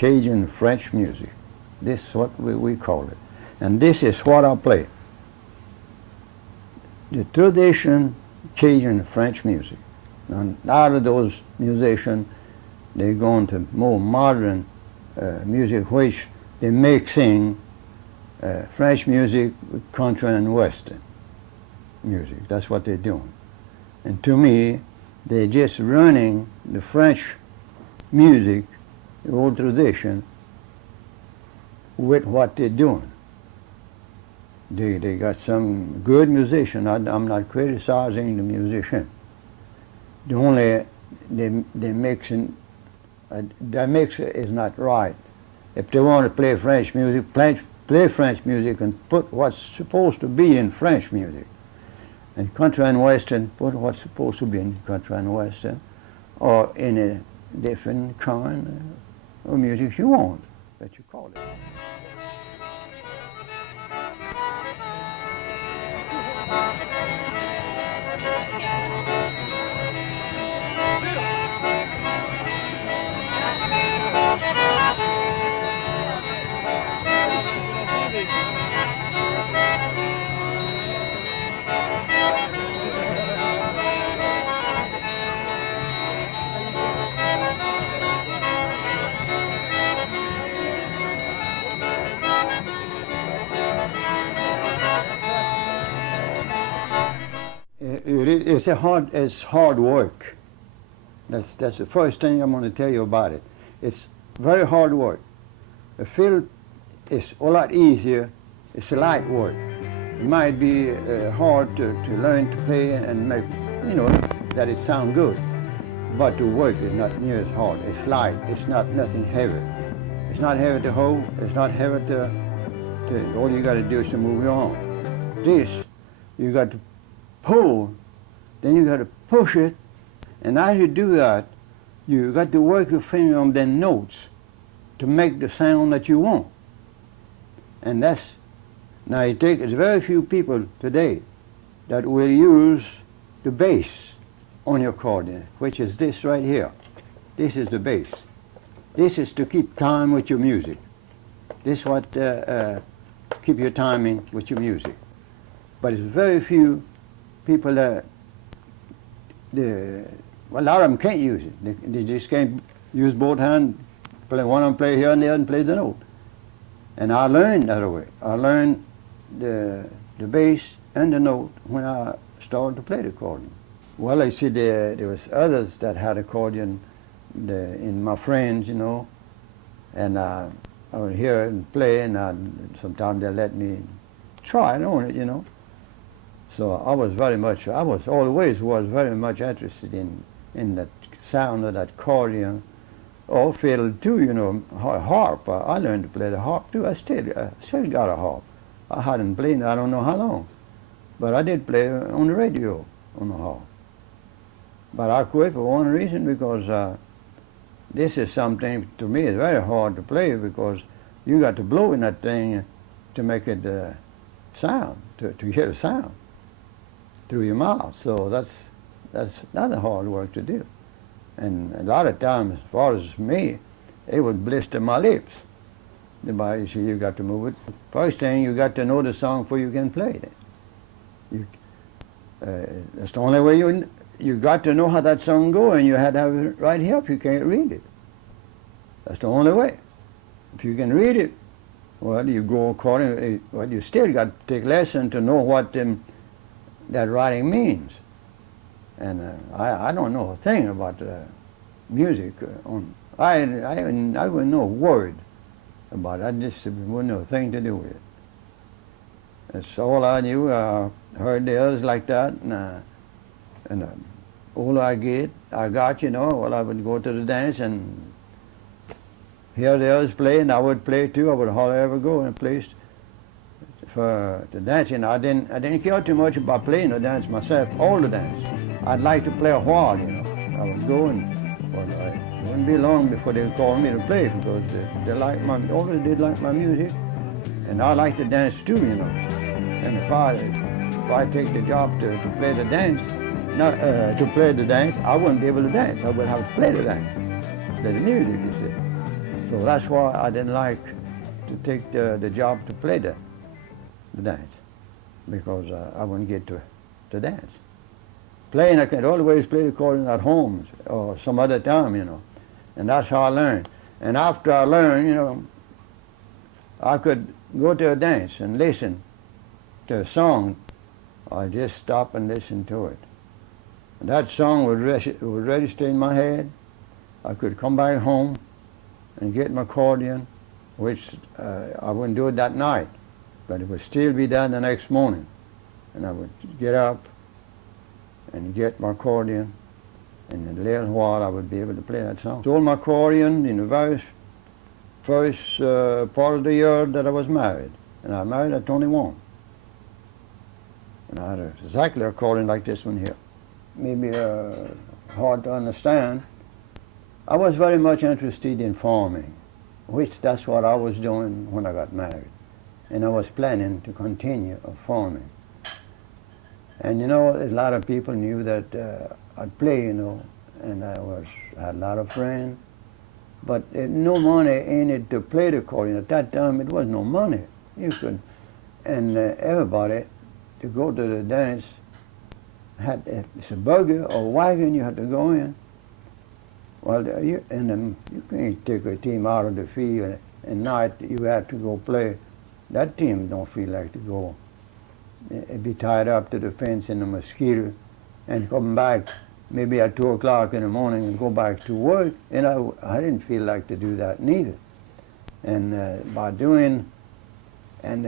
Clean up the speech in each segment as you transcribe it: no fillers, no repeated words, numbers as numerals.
Cajun French music. This is what we call it. And this is what I play. The tradition Cajun French music. And out of those musicians, they go into more modern music, which they mixing French music with country and Western music. That's what they're doing. And to me, they're just running the French music, the old tradition, with what they're doing. They got some good musician. I'm not criticizing the musician. The only they mixing that mix is not right. If they want to play French music, play French music and put what's supposed to be in French music. And country and Western, put what's supposed to be in country and Western, or in a different kind of music you want, that you call it. It's hard work. That's the first thing I'm going to tell you about it. It's very hard work. The fiddle is a lot easier. It's light work. It might be hard to learn to play and make, that it sound good. But the work is not near as hard. It's light. It's not nothing heavy. It's not heavy to hold. It's not heavy to all you got to do is to move your arm. This, you got to pull, then you got to push it, and as you do that, you got to work your finger on the notes to make the sound that you want. And that's, now it's very few people today that will use the bass on your accordion, which is this right here. This is the bass. This is to keep time with your music. This is what keep your timing with your music. But it's very few people that, a lot of them can't use it. They just can't use both hands. One of them play here and the other play the note. And I learned that way. I learned the bass and the note when I started to play the accordion. Well, I see there was others that had accordion in my friends, and I would hear it and play, and sometimes they let me try it on it, So I was very much interested in that sound of that accordion, or fiddle too, harp. I learned to play the harp too. I still got a harp. I hadn't played I don't know how long, but I did play on the radio on the harp. But I quit for one reason, because this is something, to me, it's very hard to play, because you got to blow in that thing to make it sound, to hear the sound through your mouth. So that's another hard work to do. And a lot of times, as far as me, it would blister my lips. You got to move it. First thing, you got to know the song before you can play it. That's the only way you got to know how that song goes, and you had to have it right here if you can't read it. That's the only way. If you can read it, well, you go according. Well, you still got to take lesson to know what that writing means. And I don't know a thing about music. I wouldn't know a word about it. I just wouldn't know a thing to do with it. That's all I knew. I heard the others like that, and all I got, well, I would go to the dance and hear the others play, and I would play too. I would hardly ever go in a place for the dancing. I didn't care too much about playing the dance myself, all the dance. I'd like to play a while, I would go, and it wouldn't be long before they would call me to play, because they always did like my music, and I like to dance too, And if I take the job to play the dance, I wouldn't be able to dance. I would have to play the dance, play the music, you see. So that's why I didn't like to take the job to play the dance, because I wouldn't get to dance. Playing, I could always play the accordion at home or some other time, you know. And that's how I learned. And after I learned, you know, I could go to a dance and listen to a song. I just stop and listen to it. And that song would register in my head. I could come back home and get my accordion, which I wouldn't do it that night, but it would still be done the next morning. And I would get up and get my accordion, and in a little while I would be able to play that song. Sold my accordion in the very first part of the year that I was married, and I married at 21. And I had exactly an accordion like this one here. Maybe hard to understand. I was very much interested in farming, which that's what I was doing when I got married. And I was planning to continue farming. And you know, a lot of people knew that I'd play, you know, and I had a lot of friends. But no money in it to play the accordion. At that time, it was no money. You could, and everybody, to go to the dance, had it's a buggy or wagon you had to go in. Well, you can't take a team out of the field at night. You have to go play. That team don't feel like to go. It'd be tied up to the fence in the mosquito, and come back maybe at 2 o'clock in the morning and go back to work. And I didn't feel like to do that neither. And by doing, and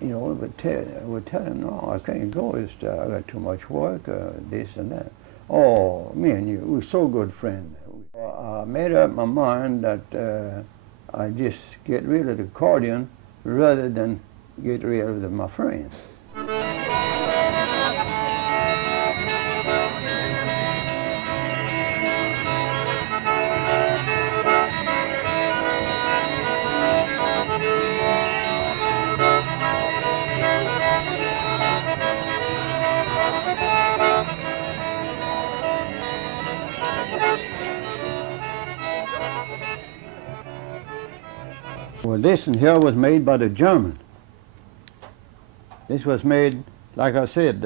you know, I would tell him, no, I can't go. I got too much work, this and that. Oh, me and you, we were so good friends. I made up my mind that I just get rid of the accordion rather than get rid of my friends. Well, this one here was made by the German. This was made, like I said,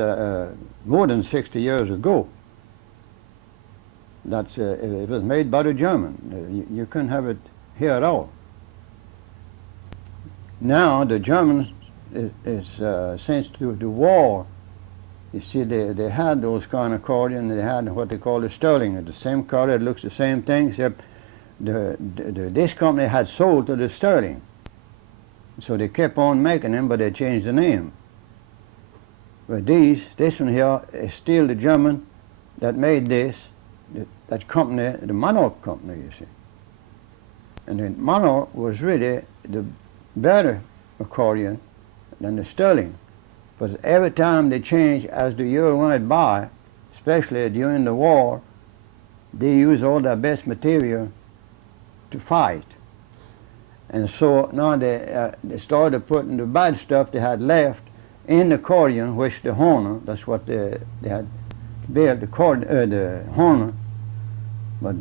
more than 60 years ago. It was made by the German. You couldn't have it here at all. Now the Germans, since the war, you see, they had those kind of accordion. They had what they call the Sterling. The same color, it looks the same thing, except this company had sold to the Sterling. So they kept on making them, but they changed the name. But this one here is still the German that made this, that company, the Monarch company, you see. And the Monarch was really the better accordion than the Sterling. But every time they changed, as the year went by, especially during the war, they used all their best material to fight. And so now they started putting the bad stuff they had left in the accordion, which the horner, that's what they had built, the horner. But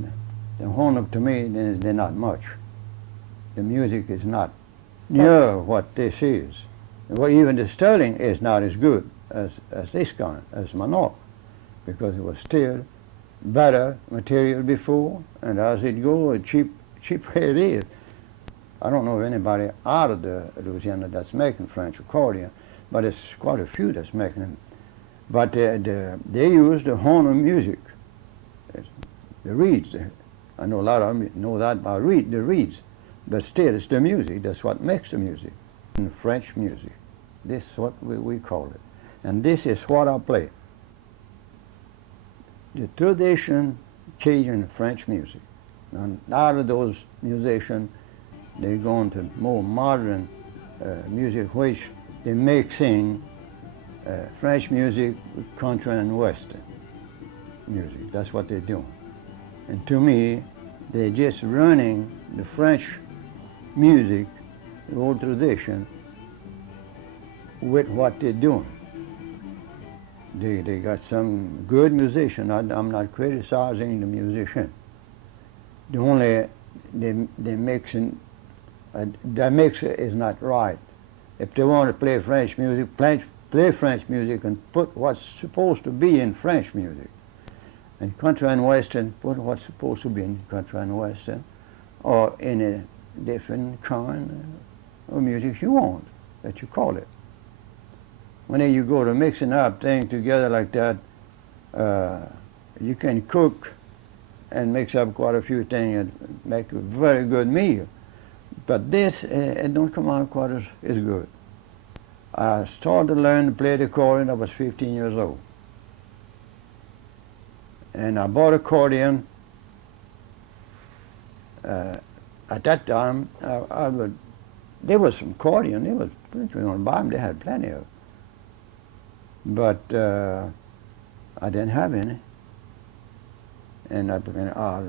the horner, to me, they're not much. The music is not near what this is. Well, even the Sterling is not as good as this kind, as Monarch, because it was still better material before, and as it goes, cheap it is. I don't know of anybody out of Louisiana that's making French accordion, but it's quite a few that's making them. But they use the horn of music, the reeds. I know a lot of them know that by the reeds, but still it's the music. That's what makes the music. And French music, this is what we call it. And this is what I play. The tradition Cajun French music. And out of those musicians, they go into more modern music, which they mixing French music with country and Western music. That's what they're doing. And to me, they're just running the French music, the old tradition, with what they're doing. They got some good musician. I'm not criticizing the musician. The only they mixing. The mixer is not right. If they want to play French music, play French music and put what's supposed to be in French music. And country and western, put what's supposed to be in country and western, or in a different kind of music you want, that you call it. Whenever you go to mixing up things together like that, you can cook and mix up quite a few things and make a very good meal. But this, it don't come out quite as good. I started to learn to play the accordion. I was 15 years old. And I bought an accordion. At that time, there was some accordion. There was plenty on buy them. They had plenty of. But I didn't have any. And I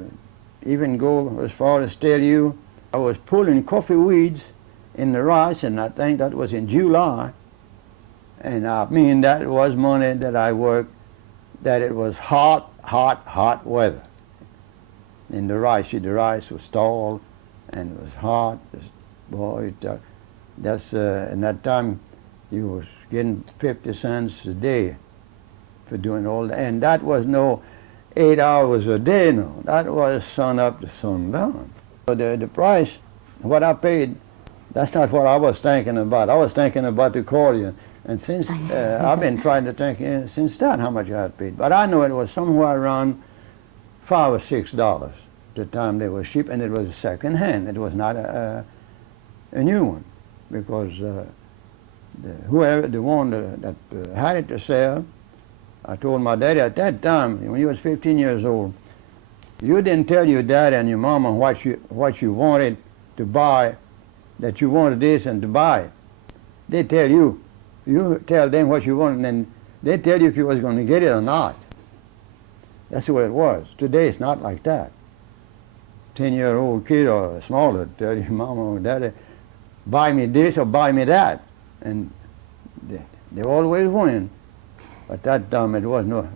even go as far as tell you, I was pulling coffee weeds in the rice, and I think that was in July. And I mean, that was money that I worked, that it was hot weather. In the rice was tall, and it was hot. Boy, that's in that time, you was getting 50 cents a day for doing all that. And that was no 8 hours a day, no. That was sun up to sundown. The price, what I paid, that's not what I was thinking about. I was thinking about the accordion. And since I've been trying to think since then how much I had paid. But I know it was somewhere around $5 or $6 the time they were cheap, and it was second hand. It was not a new one, because whoever the one that had it to sell, I told my daddy at that time, when he was 15 years old, you didn't tell your dad and your mama what you wanted to buy, that you wanted this and to buy it. They tell you. You tell them what you want, and then they tell you if you was going to get it or not. That's the way it was. Today it's not like that. 10-year-old kid or smaller tell you, Mama or Daddy, buy me this or buy me that. And they always win. But that time it was no.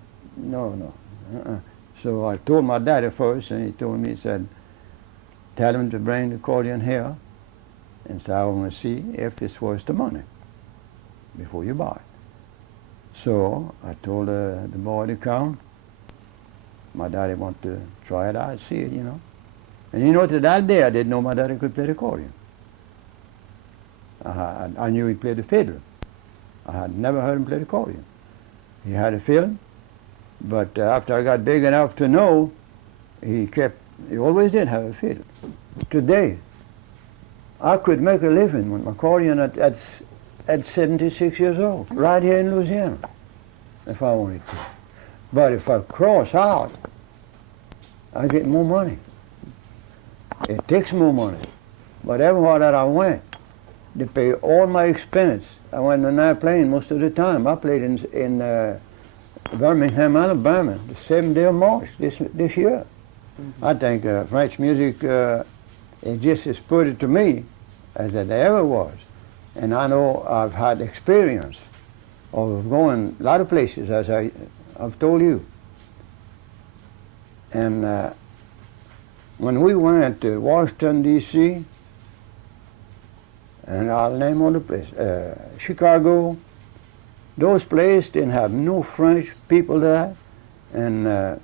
So I told my daddy first, and he told me, he said, tell him to bring the accordion here, and so I want to see if it's worth the money before you buy it. So I told the boy to come. My daddy wanted to try it out, see it, you know. And you know, to that day I didn't know my daddy could play the accordion. I knew he played the fiddle. I had never heard him play the accordion. He had a fiddle, but after I got big enough to know, he always did have a fiddle. Today, I could make a living with my accordion at 76 years old, right here in Louisiana, if I wanted to. But if I cross out, I get more money. It takes more money. But everywhere that I went, they pay all my expense. I went on that plane most of the time. I played in Birmingham, Alabama, the 7th day of March this year. Mm-hmm. I think French music is just as pretty to me as it ever was. And I know I've had experience of going a lot of places, as I've told you. And when we went to Washington, D.C., and I'll name all the places, Chicago, those places didn't have no French people there, and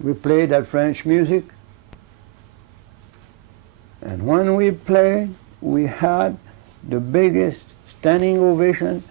we played that French music. And when we played, we had the biggest standing ovation